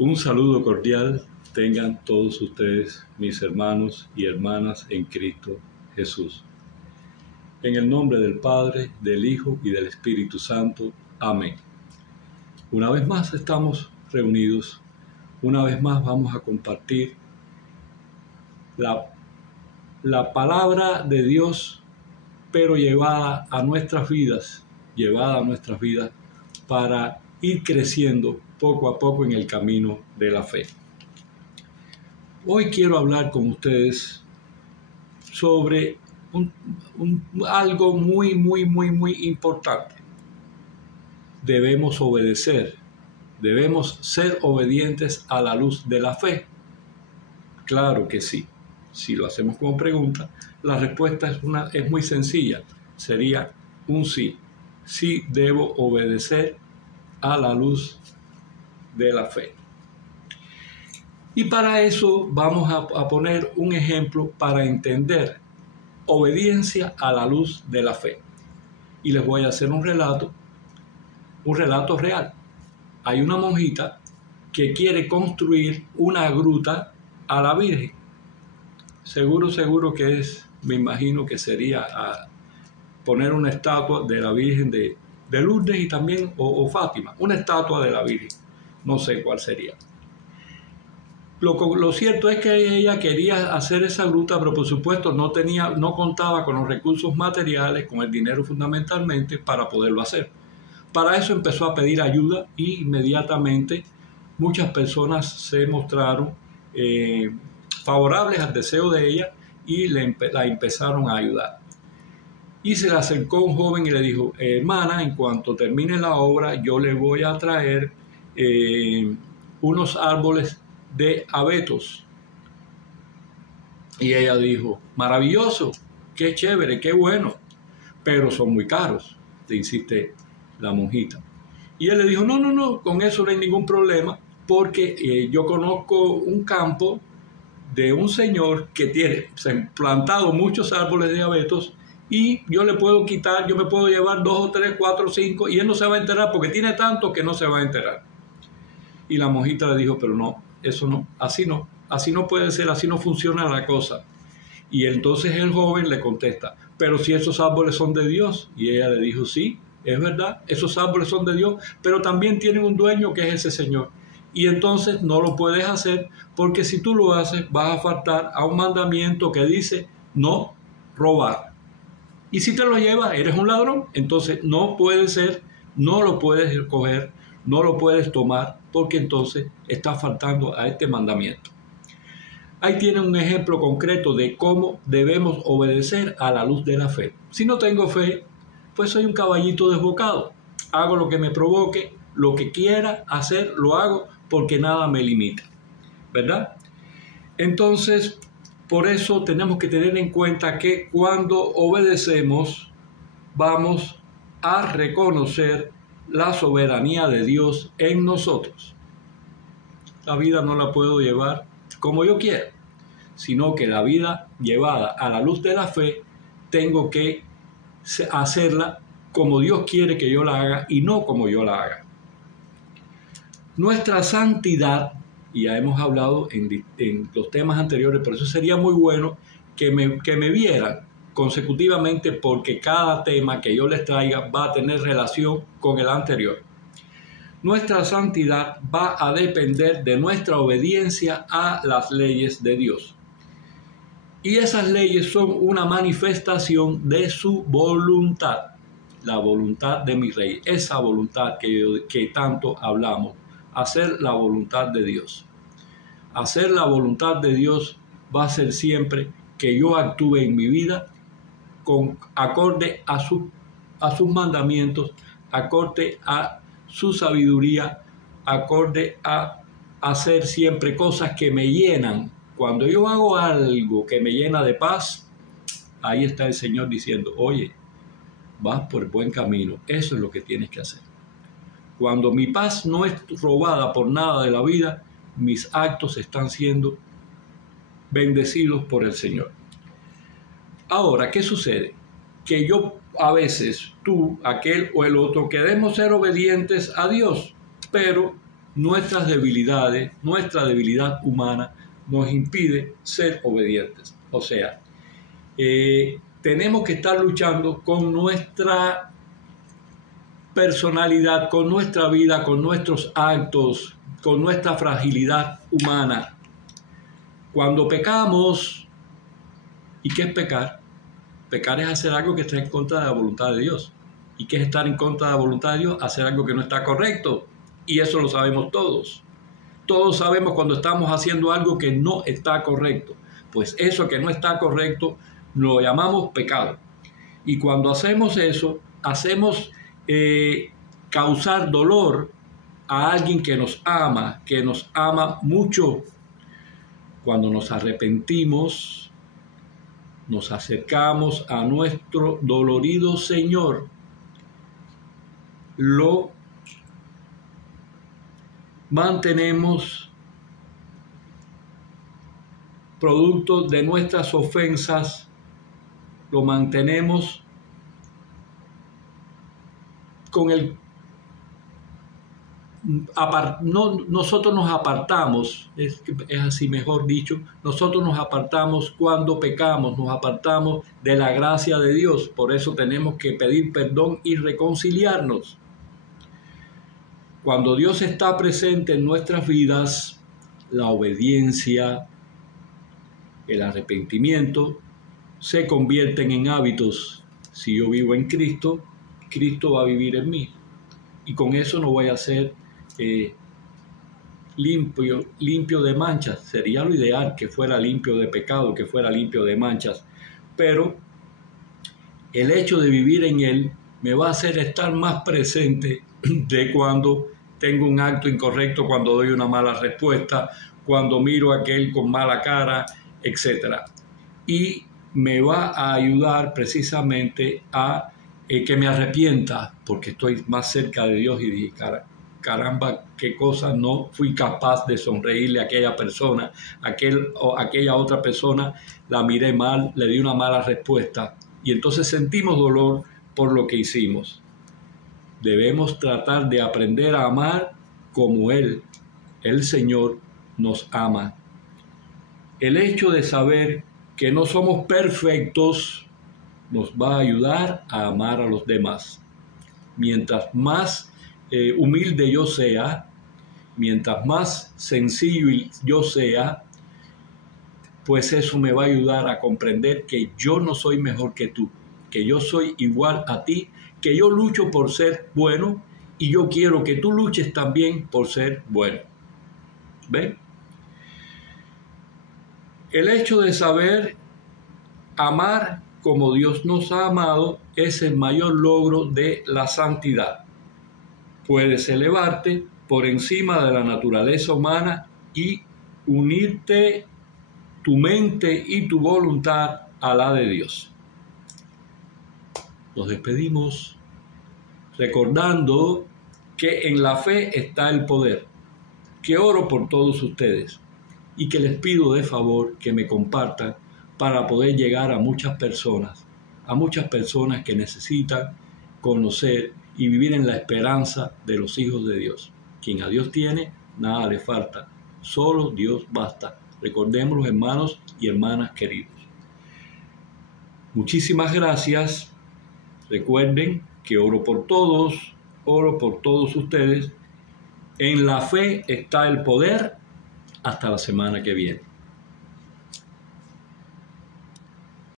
Un saludo cordial tengan todos ustedes, mis hermanos y hermanas en Cristo Jesús. En el nombre del Padre, del Hijo y del Espíritu Santo. Amén. Una vez más estamos reunidos. Una vez más vamos a compartir la palabra de Dios, pero llevada a nuestras vidas para ir creciendo poco a poco en el camino de la fe. Hoy quiero hablar con ustedes sobre algo muy importante. Debemos obedecer, debemos ser obedientes a la luz de la fe. Claro que sí. Si lo hacemos como pregunta, la respuesta es muy sencilla. Sería un sí. Sí debo obedecer a la luz de la fe. Y para eso vamos a poner un ejemplo para entender obediencia a la luz de la fe. Y les voy a hacer un relato real. Hay una monjita que quiere construir una gruta a la Virgen. Seguro que me imagino que sería poner una estatua de la Virgen de Lourdes y también, o Fátima, una estatua de la Virgen. No sé cuál sería. Lo cierto es que ella quería hacer esa gruta, pero por supuesto no contaba con los recursos materiales, con el dinero fundamentalmente, para poderlo hacer. Para eso empezó a pedir ayuda y inmediatamente muchas personas se mostraron favorables al deseo de ella y la empezaron a ayudar. Y se le acercó un joven y le dijo: hermana, en cuanto termine la obra, yo le voy a traer unos árboles de abetos. Y ella dijo: maravilloso, qué chévere, qué bueno, pero son muy caros, le insiste la monjita. Y él le dijo: no, con eso no hay ningún problema, porque yo conozco un campo de un señor que tiene plantado muchos árboles de abetos y yo le puedo quitar, yo me puedo llevar 2 o 3, 4 o 5 y él no se va a enterar porque tiene tanto que no se va a enterar. Y la monjita le dijo: pero no, eso no, así no puede ser, así no funciona la cosa. Y entonces el joven le contesta: pero si esos árboles son de Dios. Y ella le dijo: sí, es verdad, esos árboles son de Dios, pero también tienen un dueño que es ese señor. Y entonces no lo puedes hacer, porque si tú lo haces vas a faltar a un mandamiento que dice no robar. Y si te lo llevas, eres un ladrón. Entonces no puede ser, no lo puedes coger, no lo puedes tomar, porque entonces estás faltando a este mandamiento. Ahí tienen un ejemplo concreto de cómo debemos obedecer a la luz de la fe. Si no tengo fe, pues soy un caballito desbocado. Hago lo que me provoque, lo que quiera hacer, lo hago, porque nada me limita, ¿verdad? Entonces, por eso tenemos que tener en cuenta que cuando obedecemos, vamos a reconocer la soberanía de Dios en nosotros. La vida no la puedo llevar como yo quiero, sino que la vida llevada a la luz de la fe, tengo que hacerla como Dios quiere que yo la haga y no como yo la haga. Nuestra santidad, y ya hemos hablado en los temas anteriores, por eso sería muy bueno que me vieran consecutivamente, porque cada tema que yo les traiga va a tener relación con el anterior. Nuestra santidad va a depender de nuestra obediencia a las leyes de Dios. Y esas leyes son una manifestación de su voluntad, la voluntad de mi Rey, esa voluntad que tanto hablamos. Hacer la voluntad de Dios. Hacer la voluntad de Dios va a ser siempre que yo actúe en mi vida acorde a sus mandamientos, acorde a su sabiduría, acorde a hacer siempre cosas que me llenan. Cuando yo hago algo que me llena de paz, ahí está el Señor diciendo: oye, vas por buen camino, eso es lo que tienes que hacer. Cuando mi paz no es robada por nada de la vida, mis actos están siendo bendecidos por el Señor. Ahora, ¿qué sucede? Que yo a veces, tú, aquel o el otro, queremos ser obedientes a Dios, pero nuestra debilidad humana nos impide ser obedientes. O sea, tenemos que estar luchando con nuestra personalidad, con nuestra vida, con nuestros actos, con nuestra fragilidad humana. Cuando pecamos, ¿y qué es pecar? Pecar es hacer algo que está en contra de la voluntad de Dios. ¿Y qué es estar en contra de la voluntad de Dios? Hacer algo que no está correcto. Y eso lo sabemos todos. Todos sabemos cuando estamos haciendo algo que no está correcto. Pues eso que no está correcto lo llamamos pecado. Y cuando hacemos eso, hacemos causar dolor a alguien que nos ama mucho. Cuando nos arrepentimos, nos acercamos a nuestro dolorido Señor, lo mantenemos producto de nuestras ofensas, lo mantenemos con el nosotros nos apartamos, es así mejor dicho, nosotros nos apartamos cuando pecamos, nos apartamos de la gracia de Dios. Por eso tenemos que pedir perdón y reconciliarnos. Cuando Dios está presente en nuestras vidas, la obediencia, el arrepentimiento se convierten en hábitos. Si yo vivo en Cristo, Cristo va a vivir en mí. Y con eso no voy a ser limpio de manchas. Sería lo ideal que fuera limpio de pecado, que fuera limpio de manchas. Pero el hecho de vivir en Él me va a hacer estar más presente de cuando tengo un acto incorrecto, cuando doy una mala respuesta, cuando miro a aquel con mala cara, etc. Y me va a ayudar precisamente a que me arrepienta, porque estoy más cerca de Dios y dije, caramba, qué cosa, no fui capaz de sonreírle a aquella persona, aquella otra persona la miré mal, le di una mala respuesta, y entonces sentimos dolor por lo que hicimos. Debemos tratar de aprender a amar como Él, el Señor, nos ama. El hecho de saber que no somos perfectos nos va a ayudar a amar a los demás. Mientras más humilde yo sea, mientras más sencillo yo sea, pues eso me va a ayudar a comprender que yo no soy mejor que tú, que yo soy igual a ti, que yo lucho por ser bueno y yo quiero que tú luches también por ser bueno. ¿Ven? El hecho de saber amar como Dios nos ha amado es el mayor logro de la santidad. Puedes elevarte por encima de la naturaleza humana y unirte tu mente y tu voluntad a la de Dios. Nos despedimos recordando que en la fe está el poder, que oro por todos ustedes y que les pido de favor que me compartan para poder llegar a muchas personas que necesitan conocer y vivir en la esperanza de los hijos de Dios. Quien a Dios tiene, nada le falta, solo Dios basta. Recordémoslo, hermanos y hermanas queridos. Muchísimas gracias. Recuerden que oro por todos ustedes. En la fe está el poder. Hasta la semana que viene.